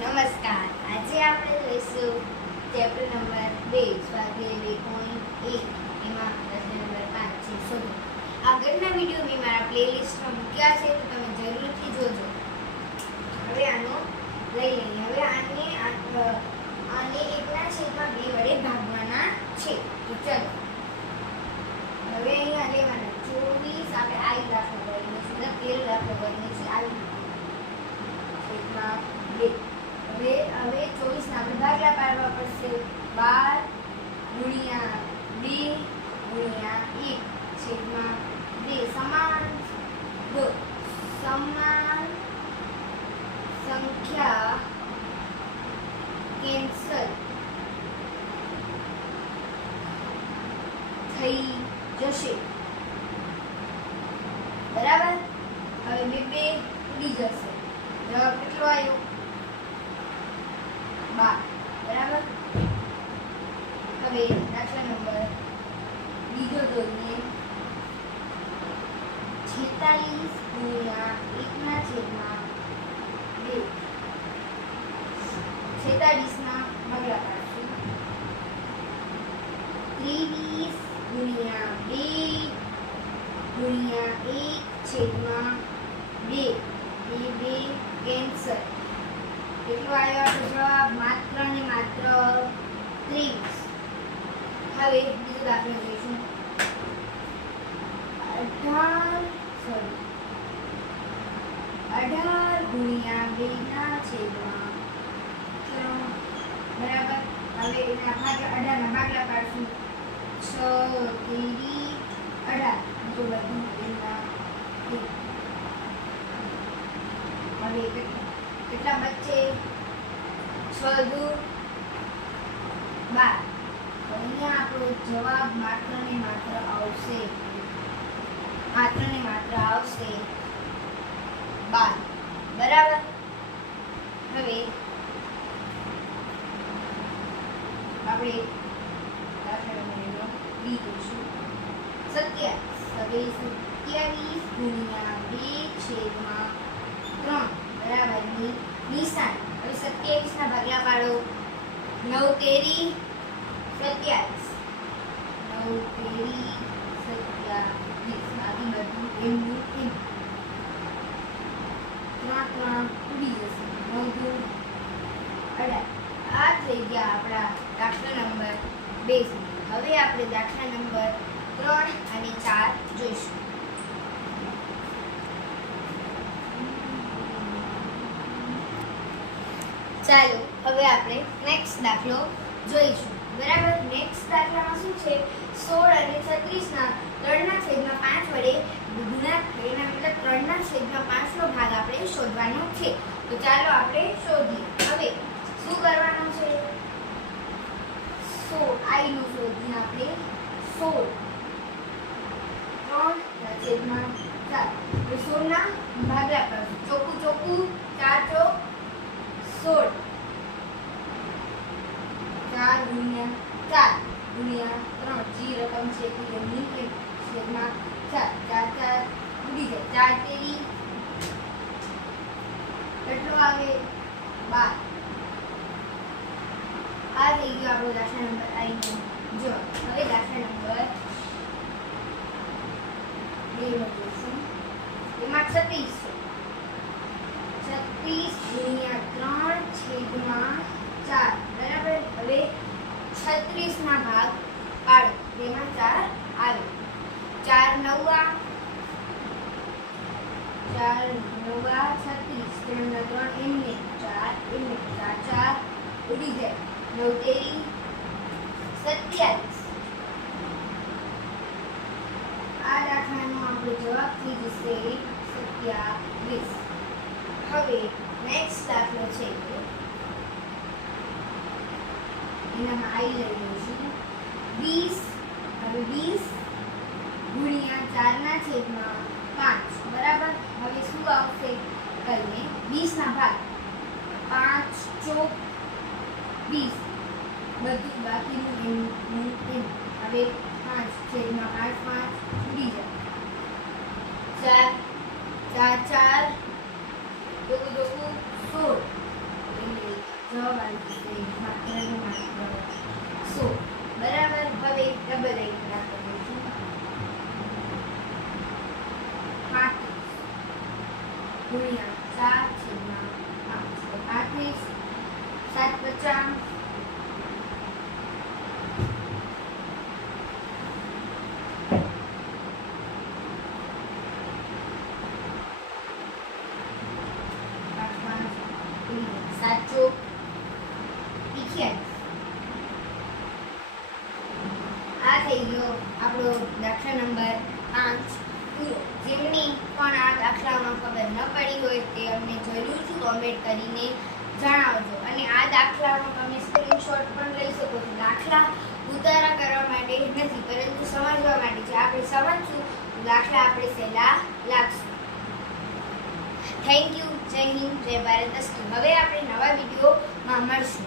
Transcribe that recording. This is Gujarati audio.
નમસ્કાર. આજે આપણે લઈશું ચેપ્ટર નંબર 2 સ્વાધ્યાય 2.1 એમાં પ્રશ્ન નંબર 5 છે શોધો. આગળના વિડીયો મેં મારા પ્લેલિસ્ટમાં મૂક્યા છે તો તમે જરૂરથી જોજો. હવે આનો લઈ લઈએ. હવે આને 1/2 વડે ભાગવાના છે. તો ચલો હવે અહીંયા લેવાના 24 આપણે આઈ દાખલો કરીને છે 13 દાખલો કરીને છે આવી છેદમાં 2. હવે 24 ના આપણે ભાગલા પાડવા પડશે 12 ગુણ્યા 2 ગુણ્યા 1 છેદમાં 2 સમાન સંખ્યા કેન્સલ થઈ જશે. બરાબર. હવે 2 ઉડી જશે. જવાબ કેટલો આવ્યો? 12. બરાબર. હવે દાખલા નંબર બીજો જોઈએ. 46 ગુણ્યા 1/2. 46 ના ભાગલા પાડશું. 23 ગુણ્યા 2 ગુણ્યા 1/2. 2 કેન્સલ. કેટલો આવ્યો આપણો જવાબ? માત્ર ને માત્ર 23. હવે બીજો દાખલો જોઈશું. 18 ગુણ્યા 2/3. બરાબર. હવે એના ભાગલા 18 ના ભાગલા પાડશું. 6 તેરી 18 તો બધું એના હવે કેટલા બચે? 6 દુ 12. અહીંયા આપણો જવાબ માત્ર ને માત્ર આવશે 12. બરાબર. હવે આપણે દાખલા નંબર 2 જોઈશું. 27 ગુણ્યા 2/3 બરાબર ની નિશાન. હવે 27 ના ભાગલા પાડો. 9 તેરી 27. 9 તેરી 27. બાકી બધું એમનું એમ. 3 ઉડી જશે. 9 દુ 18. આ થઈ ગયા આપણા દાખલા નંબર 2. હવે આપણે દાખલા નંબર 3 અને 4 જોઈશું. ચાલો હવે આપણે નેક્સ્ટ દાખલો જોઈશું. બરાબર. નેક્સ્ટ દાખલામાં શું છે? 16 અને 36 ના 3/5 વડે ગુણાકાર. એના મતલબ 3/5 નો ભાગ આપણે શોધવાનો છે. તો ચાલો આપણે શોધીએ. હવે શું કરવાનું છે? 16 આઈ નું શોધીએ આપણે. 3/4. 16 ના ભાગલા કરશું. ચોખ્ખું 4 ચોક 16. 4 ગુણ્યા 3 જી રકમ છે એટલે ની છેદમાં 4 ઉડી જાય. 4 તેરી કેટલો આવે? 12. આ થઈ ગયો આપણો દાખલા નંબર આઈ નો જવાબ. હવે દાખલા નંબર 2 લખીશું. એમાં 36 છે. 36 ગુણ્યા 3/4. બરાબર. હવે 36 ના ભાગ પાડો. તેમાં 4 આવે. 4 9 36. તેના 3 એમને 4 એમને 4 ઉડી જાય. 9 તેરી 27. આ દાખલાનો આપણો જવાબ થઈ જશે 27. હવે નેક્સ્ટ દાખલો છે. એનામાં આઈ લઈ લઈશું. 20. હવે 20 ગુણ્યા 4/5. બરાબર. હવે શું આવશે? કહીએ 20 ના ભાગ 5 ચોક 20. બધું બાકીનું એમ. હવે 5/5 ઉડી જાય. 4 4 16. જવાબ આવી જશે માત્ર ને માત્ર 100 બરાબર. હવે ડબલ રાઈટ રાખો છું 35 ગુણ્યા 4/5 35 7 સાચો 88. આ થઈ ગયો આપણો દાખલા નંબર 5 પૂરો. જેમની પણ આ દાખલામાં ખબર ન પડી હોય તે અમને જરૂરથી કોમેન્ટ કરીને જણાવજો. અને આ દાખલાનો તમે સ્ક્રીનશોટ પણ લઈ શકો છો. દાખલા ઉતારા કરવા માટે નથી પરંતુ સમજવા માટે છે. આપણે સમજશું તો દાખલા આપણે સહેલા લાગશું. Thank you. જય હિન્દ, જય ભારત. હવે આપણે નવા વિડીયોમાં મળશું.